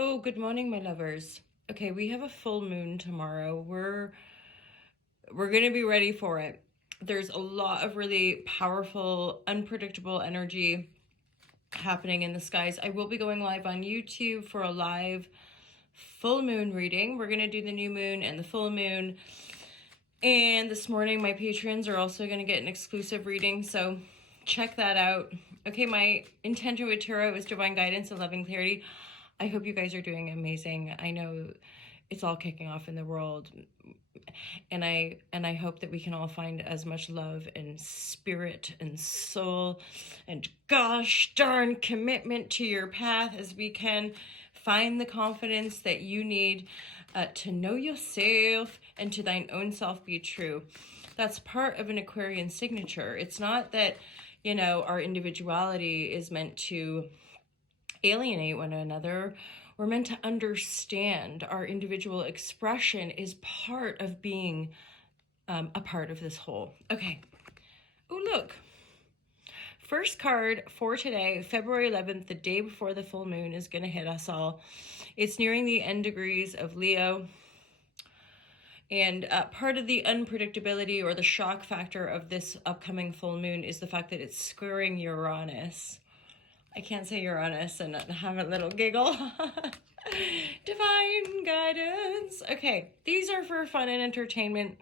Oh, good morning, my lovers. Okay, we have a full moon tomorrow. We're going to be ready for it. There's a lot of really powerful, unpredictable energy happening in the skies. I will be going live on YouTube for a live full moon reading. We're going to do the new moon and the full moon. And this morning, my patrons are also going to get an exclusive reading, so check that out. Okay, my intention with tarot is divine guidance and loving clarity. I hope you guys are doing amazing. I know it's all kicking off in the world, and I hope that we can all find as much love and spirit and soul and gosh darn commitment to your path as we can. Find the confidence that you need to know yourself and to thine own self be true. That's part of an Aquarian signature. It's not that, our individuality is meant to alienate one another. We're meant to understand our individual expression is part of being a part of this whole. Okay. Oh, look. First card for today, February 11th, the day before the full moon is going to hit us all. It's nearing the end degrees of Leo. And part of the unpredictability or the shock factor of this upcoming full moon is the fact that it's squaring Uranus. I can't say Uranus and not have a little giggle. Divine guidance. Okay, these are for fun and entertainment.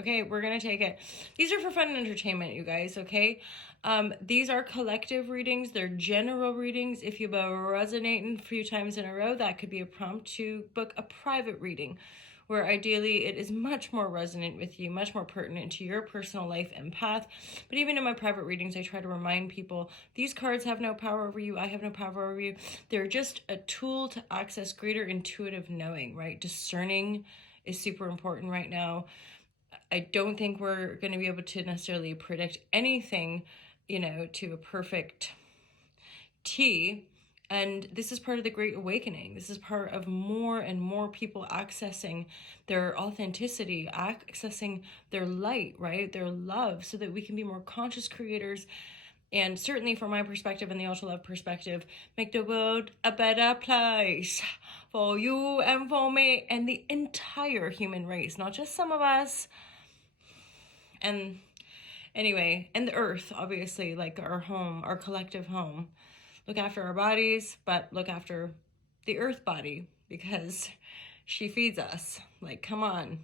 Okay, we're going to take it. These are for fun and entertainment, you guys, okay? These are collective readings. They're general readings. If you've been resonating a few times in a row, that could be a prompt to book a private reading, where ideally it is much more resonant with you, much more pertinent to your personal life and path. But even in my private readings, I try to remind people, these cards have no power over you. I have no power over you. They're just a tool to access greater intuitive knowing, right? Discerning is super important right now. I don't think we're going to be able to necessarily predict anything, to a perfect T. And this is part of the Great Awakening. This is part of more and more people accessing their authenticity, accessing their light, right? Their love, so that we can be more conscious creators. And certainly from my perspective and the Ultra Love perspective, make the world a better place for you and for me and the entire human race, not just some of us. And anyway, and the earth, obviously, like our home, our collective home. Look after our bodies, but look after the earth body, because she feeds us. Like, come on.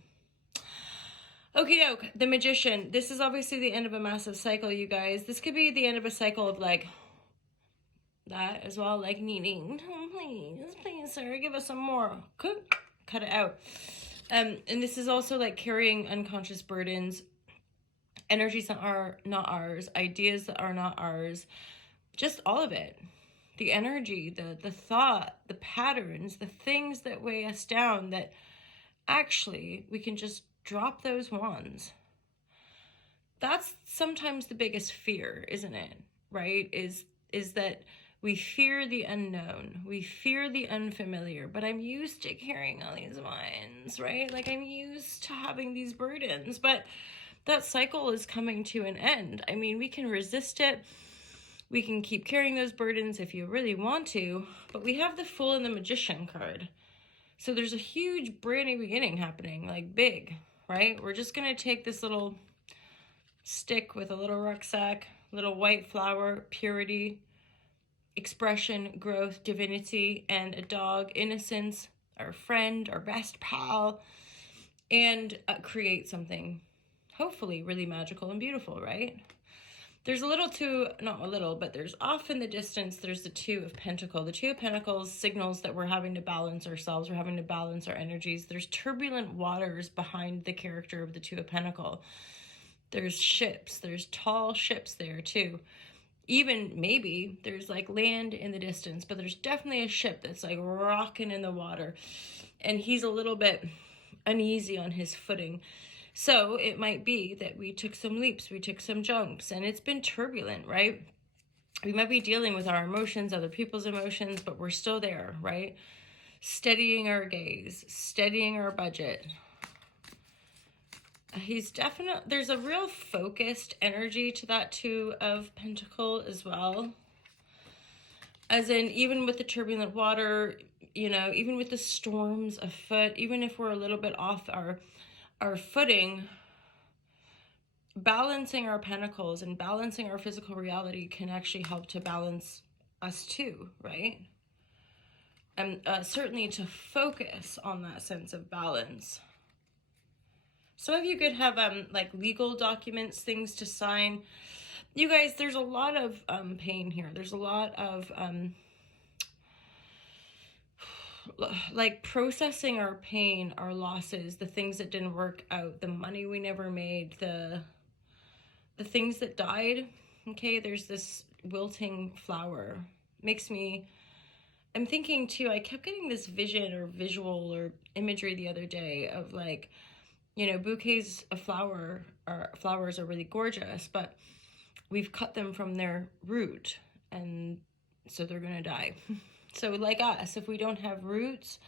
Okie doke, the Magician. This is obviously the end of a massive cycle, you guys. This could be the end of a cycle of like that as well, like needing, please, sir, give us some more. Cut it out. And this is also like carrying unconscious burdens, energies that are not ours, ideas that are not ours, just all of it. The energy, the thought, the patterns, the things that weigh us down, that actually we can just drop those wands. That's sometimes the biggest fear, isn't it? Right? Is that we fear the unknown. We fear the unfamiliar. But I'm used to carrying all these wands, right? Like, I'm used to having these burdens. But that cycle is coming to an end. I mean, we can resist it. We can keep carrying those burdens if you really want to, but we have the Fool and the Magician card. So there's a huge brand new beginning happening, like big, right? We're just going to take this little stick with a little rucksack, little white flower, purity, expression, growth, divinity, and a dog, innocence, our friend, our best pal, and create something hopefully really magical and beautiful, right? There's not a little, but there's off in the distance, there's the Two of Pentacles. The Two of Pentacles signals that we're having to balance ourselves. We're having to balance our energies. There's turbulent waters behind the character of the Two of Pentacles. There's ships. There's tall ships there too. Even maybe there's like land in the distance, but there's definitely a ship that's like rocking in the water. And he's a little bit uneasy on his footing. So it might be that we took some leaps, we took some jumps, and it's been turbulent, right? We might be dealing with our emotions, other people's emotions, but we're still there, right? Steadying our gaze, steadying our budget. There's a real focused energy to that Two of Pentacles as well. As in, even with the turbulent water, you know, even with the storms afoot, even if we're a little bit off our footing, balancing our pentacles and balancing our physical reality can actually help to balance us too, right? And certainly to focus on that sense of balance. Some of you could have like legal documents, things to sign. You guys, there's a lot of pain here. There's a lot of like processing our pain, our losses, the things that didn't work out, the money we never made, the things that died. Okay, there's this wilting flower. Makes me, I'm thinking too, I kept getting this vision or visual or imagery the other day of like, you know, bouquets of flowers are really gorgeous, but we've cut them from their root, and so they're gonna die. So like us, if we don't have roots,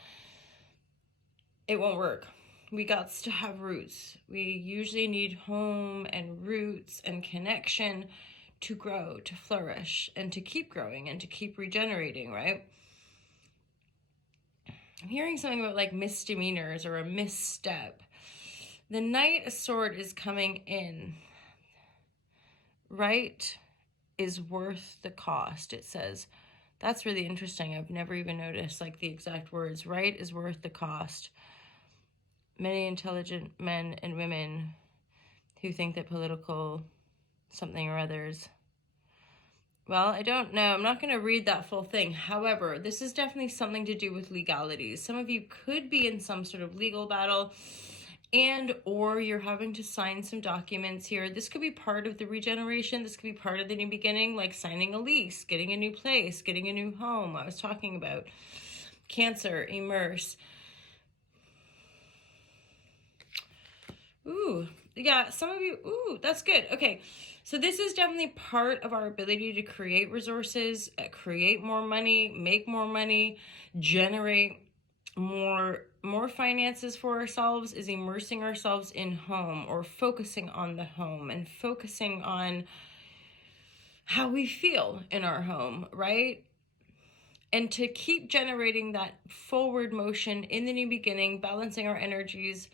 it won't work. We got to have roots. We usually need home and roots and connection to grow, to flourish, and to keep growing and to keep regenerating, right? I'm hearing something about like misdemeanors or a misstep. The Knight of Swords is coming in. Right is worth the cost, it says. That's really interesting. I've never even noticed like the exact words. Right is worth the cost. Many intelligent men and women who think that political something or others. Well, I don't know. I'm not going to read that full thing. However, this is definitely something to do with legalities. Some of you could be in some sort of legal battle, and or you're having to sign some documents here. This could be part of the regeneration. This could be part of the new beginning, like signing a lease, getting a new place, getting a new home. I was talking about Cancer, immerse. Ooh, yeah, some of you, ooh, that's good. Okay, so this is definitely part of our ability to create resources, create more money, make more money, generate more finances for ourselves, is immersing ourselves in home or focusing on the home and focusing on how we feel in our home, right? And to keep generating that forward motion in the new beginning, balancing our energies.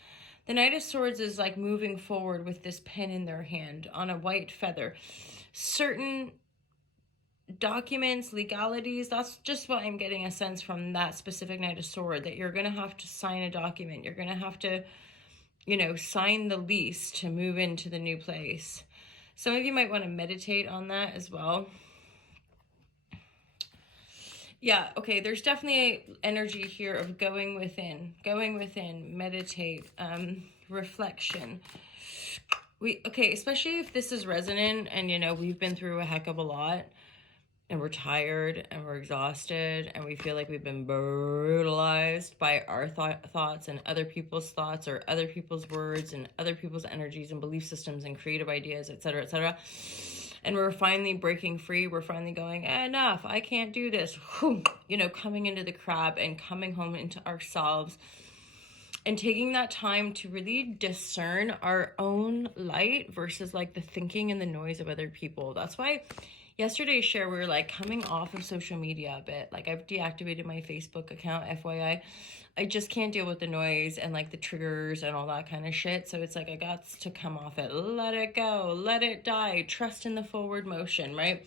The Knight of Swords is like moving forward with this pen in their hand on a white feather. Certain documents, legalities, that's just what I'm getting a sense from that specific Knight of Swords, that you're going to have to sign a document. You're going to have to, you know, sign the lease to move into the new place. Some of you might want to meditate on that as well. Yeah, okay, there's definitely energy here of going within, meditate, reflection. Okay, especially if this is resonant and, you know, we've been through a heck of a lot and we're tired and we're exhausted and we feel like we've been brutalized by our thoughts and other people's thoughts or other people's words and other people's energies and belief systems and creative ideas, etc., etc. And we're finally breaking free. We're finally going, enough, I can't do this. You know, coming into the crab and coming home into ourselves and taking that time to really discern our own light versus like the thinking and the noise of other people. That's why yesterday's share, we were like coming off of social media a bit. Like I've deactivated my Facebook account, FYI. I just can't deal with the noise and like the triggers and all that kind of shit. So it's like I got to come off it. Let it go. Let it die. Trust in the forward motion, right?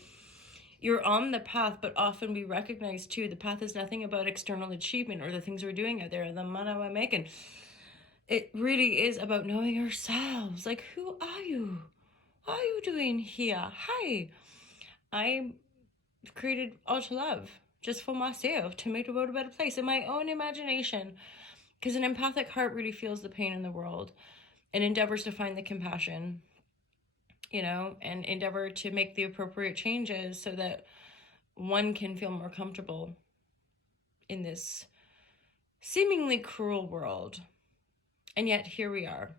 You're on the path, but often we recognize too, the path is nothing about external achievement or the things we're doing out there, the money we're making. It really is about knowing ourselves. Like, who are you? What are you doing here? Hi. I created Ultra Love just for myself to make the world a better place in my own imagination. Because an empathic heart really feels the pain in the world and endeavors to find the compassion, you know, and endeavor to make the appropriate changes so that one can feel more comfortable in this seemingly cruel world. And yet here we are.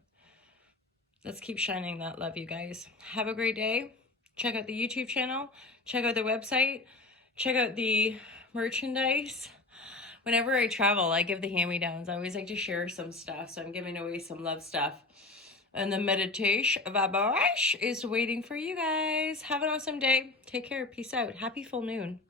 Let's keep shining that love, you guys. Have a great day. Check out the YouTube channel. Check out the website. Check out the merchandise. Whenever I travel, I give the hand-me-downs. I always like to share some stuff, so I'm giving away some love stuff. And the meditation vibration is waiting for you guys. Have an awesome day. Take care. Peace out. Happy full moon.